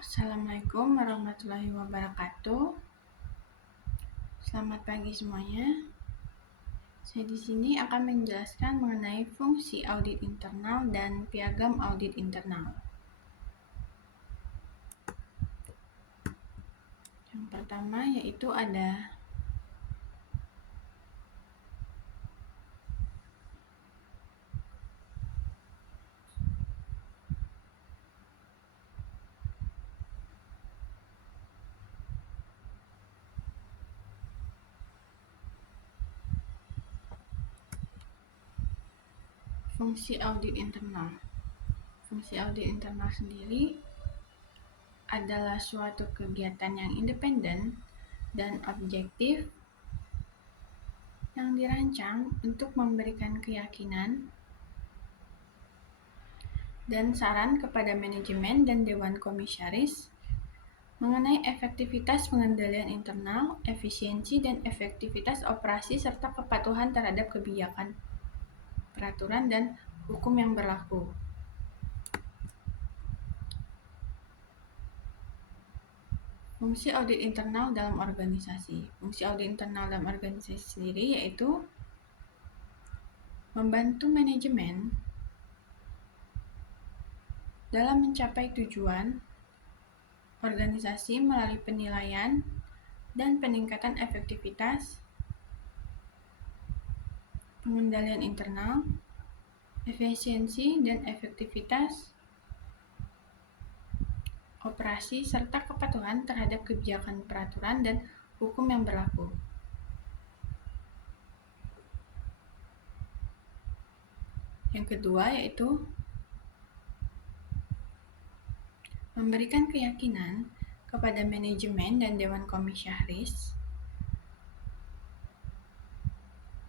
Assalamualaikum warahmatullahi wabarakatuh. Selamat pagi semuanya. Saya di sini akan menjelaskan mengenai fungsi audit internal dan piagam audit internal. Yang pertama yaitu ada fungsi audit internal. Fungsi audit internal sendiri adalah suatu kegiatan yang independen dan objektif yang dirancang untuk memberikan keyakinan dan saran kepada manajemen dan dewan komisaris mengenai efektivitas pengendalian internal, efisiensi dan efektivitas operasi serta kepatuhan terhadap kebijakan, peraturan dan hukum yang berlaku. Fungsi audit internal dalam organisasi. Fungsi audit internal dalam organisasi sendiri yaitu membantu manajemen dalam mencapai tujuan organisasi melalui penilaian dan peningkatan efektivitas pengendalian internal, efisiensi dan efektivitas operasi serta kepatuhan terhadap kebijakan, peraturan dan hukum yang berlaku. Yang kedua yaitu memberikan keyakinan kepada manajemen dan dewan komisaris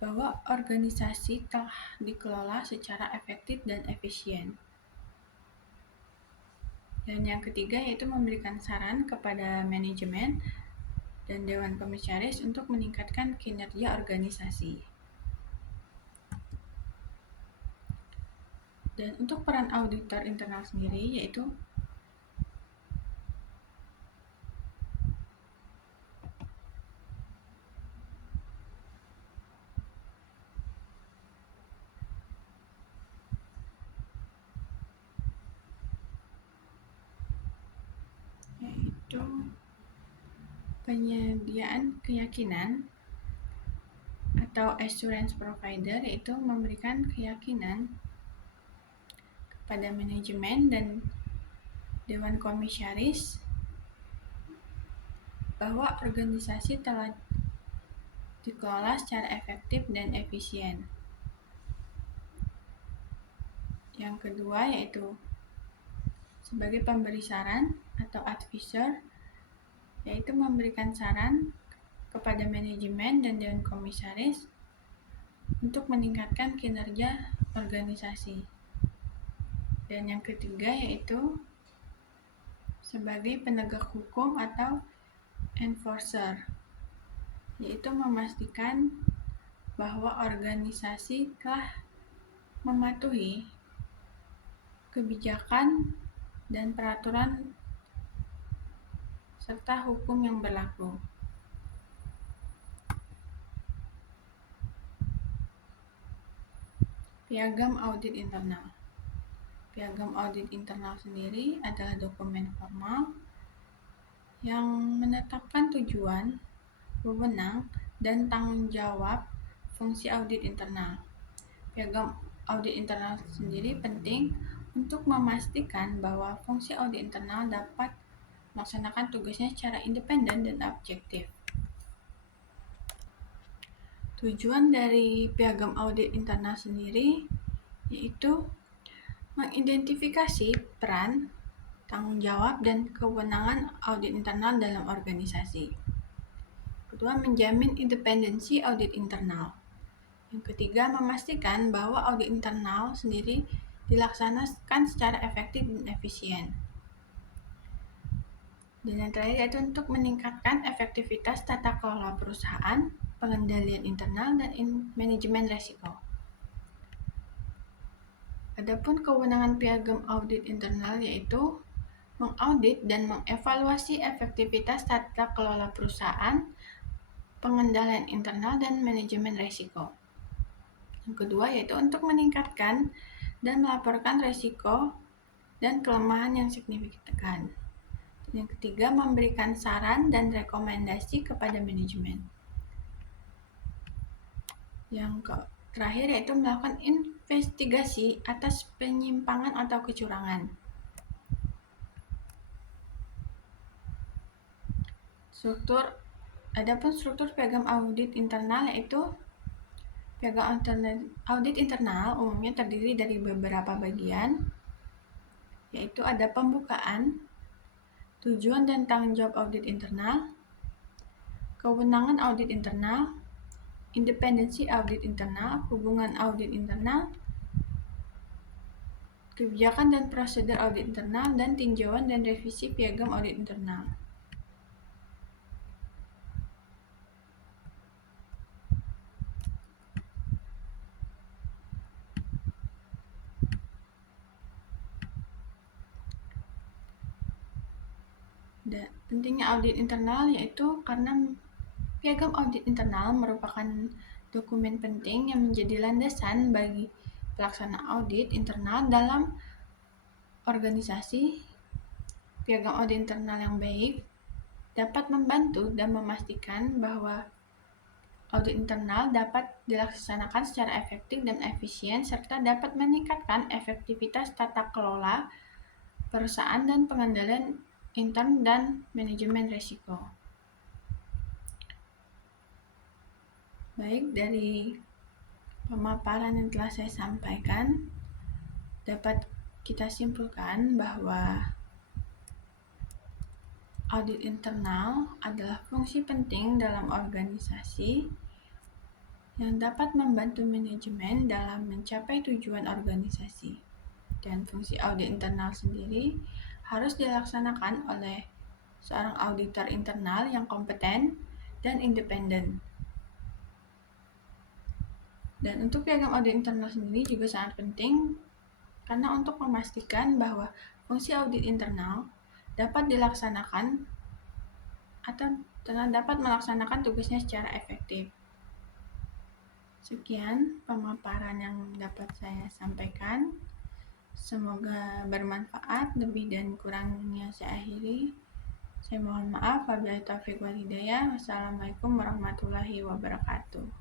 bahwa organisasi telah dikelola secara efektif dan efisien. Dan yang ketiga yaitu memberikan saran kepada manajemen dan dewan komisaris untuk meningkatkan kinerja organisasi. Dan untuk peran auditor internal sendiri yaitu penyediaan keyakinan atau assurance provider, yaitu memberikan keyakinan kepada manajemen dan dewan komisaris bahwa organisasi telah dikelola secara efektif dan efisien. Yang kedua yaitu sebagai pemberi saran atau advisor, yaitu memberikan saran kepada manajemen dan dewan komisaris untuk meningkatkan kinerja organisasi. Dan yang ketiga yaitu sebagai penegak hukum atau enforcer, yaitu memastikan bahwa organisasi telah mematuhi kebijakan dan peraturan serta hukum yang berlaku. Piagam audit internal. Piagam audit internal sendiri adalah dokumen formal yang menetapkan tujuan, wewenang, dan tanggung jawab fungsi audit internal. Piagam audit internal sendiri penting untuk memastikan bahwa fungsi audit internal dapat melaksanakan tugasnya secara independen dan objektif. Tujuan dari piagam audit internal sendiri yaitu mengidentifikasi peran, tanggung jawab, dan kewenangan audit internal dalam organisasi. Kedua, menjamin independensi audit internal. Yang ketiga, memastikan bahwa audit internal sendiri dilaksanakan secara efektif dan efisien. Dan yang terakhir yaitu untuk meningkatkan efektivitas tata kelola perusahaan, pengendalian internal, dan manajemen resiko. Adapun kewenangan piagam audit internal yaitu mengaudit dan mengevaluasi efektivitas tata kelola perusahaan, pengendalian internal, dan manajemen risiko. Yang kedua yaitu untuk meningkatkan dan melaporkan risiko dan kelemahan yang signifikan. Yang ketiga, memberikan saran dan rekomendasi kepada manajemen. Yang terakhir yaitu melakukan investigasi atas penyimpangan atau kecurangan. Adapun struktur piagam audit internal yaitu piagam audit internal umumnya terdiri dari beberapa bagian, yaitu ada pembukaan, tujuan dan tanggung jawab audit internal, kewenangan audit internal, independensi audit internal, hubungan audit internal, kebijakan dan prosedur audit internal, dan tinjauan dan revisi piagam audit internal. Dan pentingnya audit internal yaitu karena piagam audit internal merupakan dokumen penting yang menjadi landasan bagi pelaksana audit internal dalam organisasi. Piagam audit internal yang baik dapat membantu dan memastikan bahwa audit internal dapat dilaksanakan secara efektif dan efisien serta dapat meningkatkan efektivitas tata kelola perusahaan dan pengendalian intern dan manajemen risiko. Baik, dari pemaparan yang telah saya sampaikan, dapat kita simpulkan bahwa audit internal adalah fungsi penting dalam organisasi yang dapat membantu manajemen dalam mencapai tujuan organisasi. Dan fungsi audit internal sendiri harus dilaksanakan oleh seorang auditor internal yang kompeten dan independen. Dan untuk piagam audit internal sendiri juga sangat penting karena untuk memastikan bahwa fungsi audit internal dapat dilaksanakan atau dapat melaksanakan tugasnya secara efektif. Sekian pemaparan yang dapat saya sampaikan. Semoga bermanfaat. Lebih dan kurangnya saya akhiri. Saya mohon maaf. Wabillahi taufiq wal hidayah. Wassalamualaikum warahmatullahi wabarakatuh.